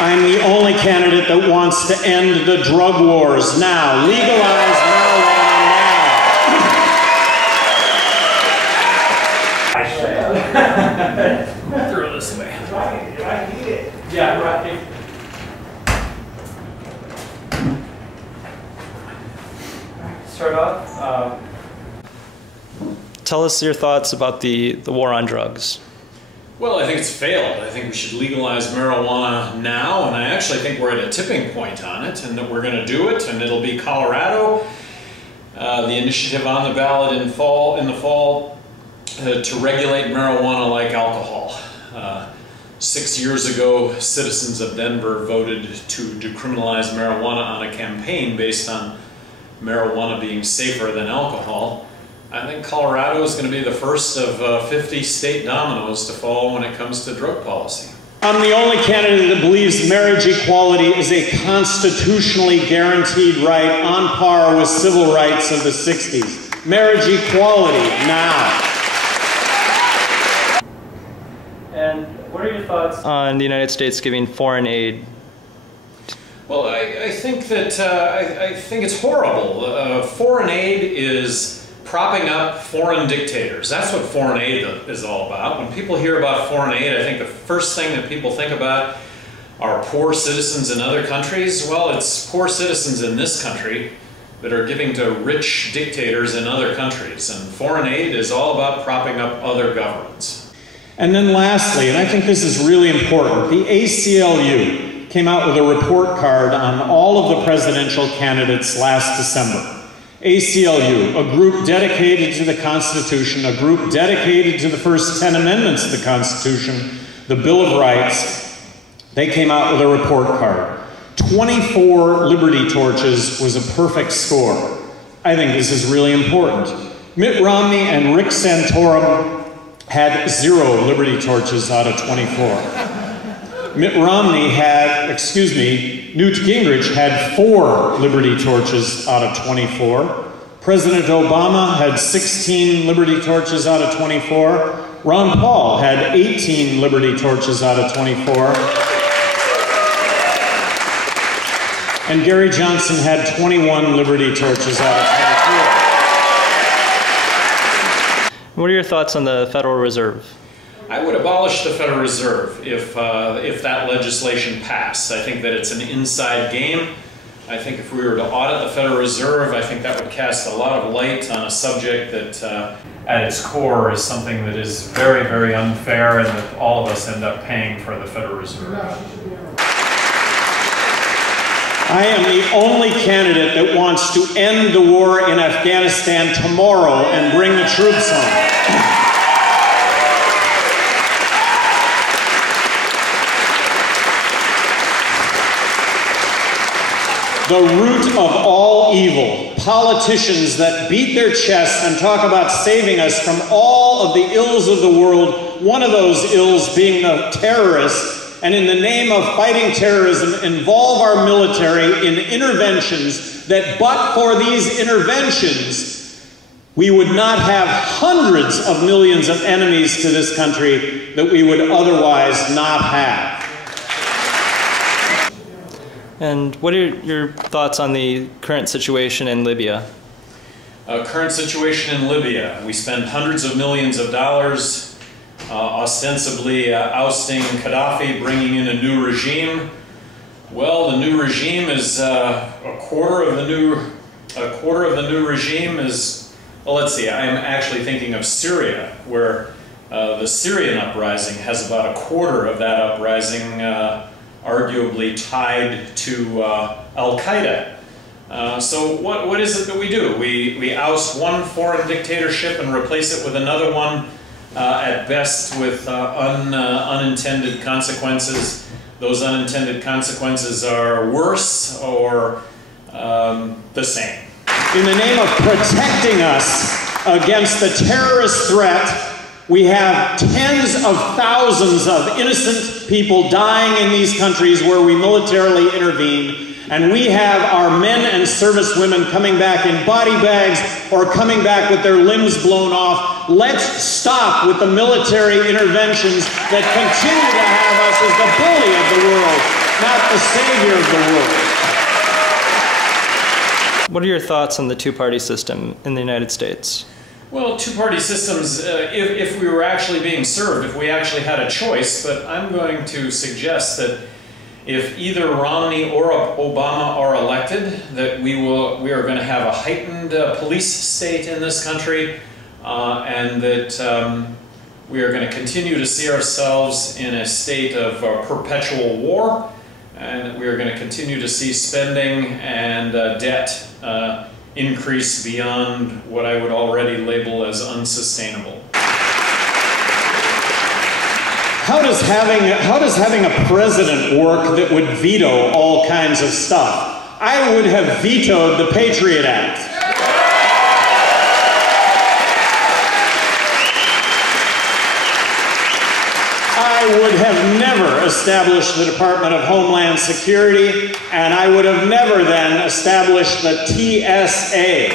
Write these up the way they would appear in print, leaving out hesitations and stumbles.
I'm the only candidate that wants to end the drug wars now. Legalize marijuana now. Throw this away. I need it. Yeah, right. Start off. Tell us your thoughts about the war on drugs. Well, I think it's failed. I think we should legalize marijuana now, and I actually think we're at a tipping point on it, and that we're going to do it, and it'll be Colorado. The initiative on the ballot in the fall to regulate marijuana like alcohol. 6 years ago, citizens of Denver voted to decriminalize marijuana on a campaign based on marijuana being safer than alcohol. I think Colorado is going to be the first of 50 state dominoes to fall when it comes to drug policy. I'm the only candidate that believes marriage equality is a constitutionally guaranteed right on par with civil rights of the 60s. Marriage equality now. And what are your thoughts on the United States giving foreign aid? Well, I think that I think it's horrible. Foreign aid is propping up foreign dictators. That's what foreign aid is all about. When people hear about foreign aid, I think the first thing that people think about are poor citizens in other countries. Well, it's poor citizens in this country that are giving to rich dictators in other countries. And foreign aid is all about propping up other governments. And then lastly, and I think this is really important, the ACLU came out with a report card on all of the presidential candidates last December. ACLU, a group dedicated to the Constitution, a group dedicated to the first 10 amendments of the Constitution, the Bill of Rights, they came out with a report card. 24 liberty torches was a perfect score. I think this is really important. Mitt Romney and Rick Santorum had 0 liberty torches out of 24. Mitt Romney had, Newt Gingrich had 4 liberty torches out of 24. President Obama had 16 liberty torches out of 24. Ron Paul had 18 liberty torches out of 24. And Gary Johnson had 21 liberty torches out of 24. What are your thoughts on the Federal Reserve? I would abolish the Federal Reserve if that legislation passed. I think that it's an inside game. I think if we were to audit the Federal Reserve, I think that would cast a lot of light on a subject that at its core is something that is very, very unfair and that all of us end up paying for the Federal Reserve. I am the only candidate that wants to end the war in Afghanistan tomorrow and bring the troops home. The root of all evil, politicians that beat their chests and talk about saving us from all of the ills of the world, one of those ills being the terrorists, and in the name of fighting terrorism, involve our military in interventions that, but for these interventions, we would not have hundreds of millions of enemies to this country that we would otherwise not have. And what are your thoughts on the current situation in Libya? Current situation in Libya. We spend hundreds of millions of dollars ostensibly ousting Gaddafi, bringing in a new regime. Well, the new regime is a quarter of the new regime is, well, let's see, I'm actually thinking of Syria, where the Syrian uprising has about a quarter of that uprising arguably tied to Al-Qaeda. So what is it that we do? We oust one foreign dictatorship and replace it with another one, at best with unintended consequences. Those unintended consequences are worse or the same. In the name of protecting us against the terrorist threat, we have tens of thousands of innocent people dying in these countries where we militarily intervene, and we have our men and servicewomen coming back in body bags or coming back with their limbs blown off. Let's stop with the military interventions that continue to have us as the bully of the world. not the savior of the world. What are your thoughts on the two-party system in the United States? Well, two-party systems, if we were actually being served, if we actually had a choice, but I'm going to suggest that if either Romney or Obama are elected, that we are going to have a heightened police state in this country, and that we are going to continue to see ourselves in a state of perpetual war, and that we are going to continue to see spending and debt increase beyond what I would already label as unsustainable. How does having a president work that would veto all kinds of stuff? I would have vetoed the Patriot Act. I would have never established the Department of Homeland Security, and I would have never then established the TSA.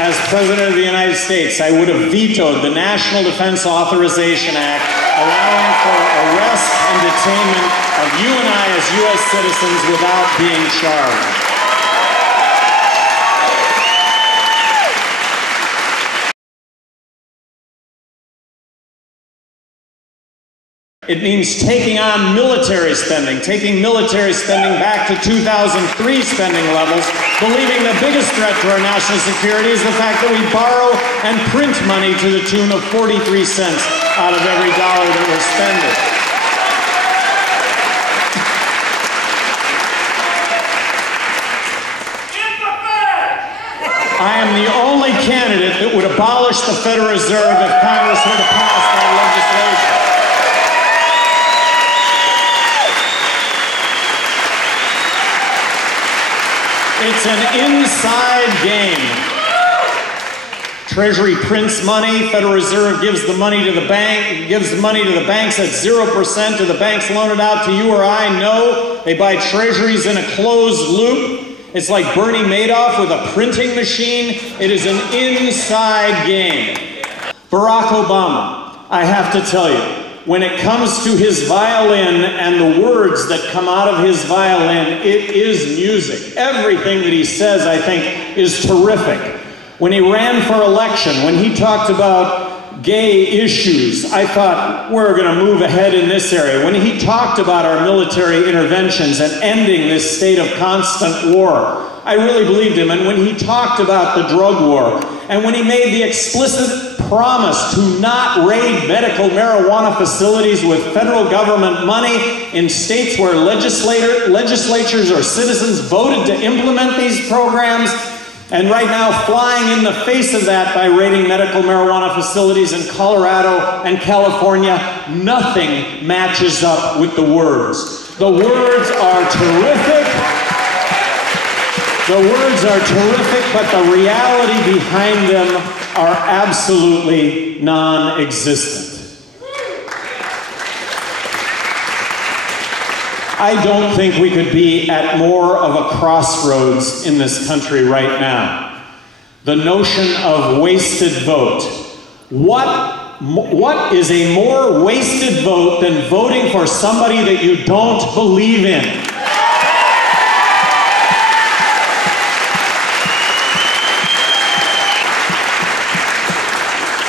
As President of the United States, I would have vetoed the National Defense Authorization Act, allowing for arrest and detainment of you and I as U.S. citizens without being charged. It means taking on military spending, taking military spending back to 2003 spending levels, believing the biggest threat to our national security is the fact that we borrow and print money to the tune of 43 cents out of every dollar that we're spending. I am the only candidate that would abolish the Federal Reserve if Congress were to pass that legislation. It's an inside game. Treasury prints money, Federal Reserve gives the money to the bank, gives the money to the banks at 0%. Do the banks loan it out to you or I? No. They buy treasuries in a closed loop. It's like Bernie Madoff with a printing machine. It is an inside game. Barack Obama, I have to tell you, when it comes to his violin and the words that come out of his violin, it is music. Everything that he says, I think, is terrific. When he ran for election, when he talked about gay issues, I thought, we're going to move ahead in this area. When he talked about our military interventions and ending this state of constant war, I really believed him. And when he talked about the drug war, and when he made the explicit promise to not raid medical marijuana facilities with federal government money in states where legislatures or citizens voted to implement these programs, and right now flying in the face of that by raiding medical marijuana facilities in Colorado and California, nothing matches up with the words. The words are terrific. The words are terrific, but the reality behind them are absolutely non-existent. I don't think we could be at more of a crossroads in this country right now. The notion of wasted vote. What is a more wasted vote than voting for somebody that you don't believe in?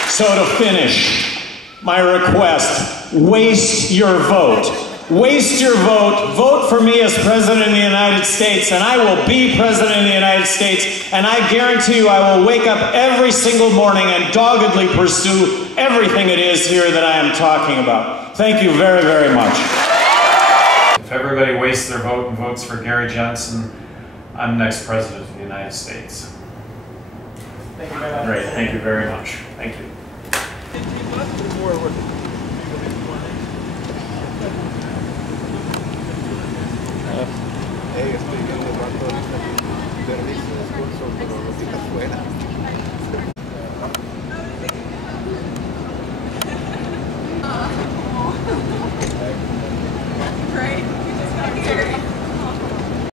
So to finish, my request, waste your vote. Waste your vote. Vote for me as President of the United States, and I will be President of the United States, and I guarantee you I will wake up every single morning and doggedly pursue everything it is here that I am talking about. Thank you very, very much. If everybody wastes their vote and votes for Gary Johnson, I'm next President of the United States. Thank you very much. Great, thank you very much. Thank you.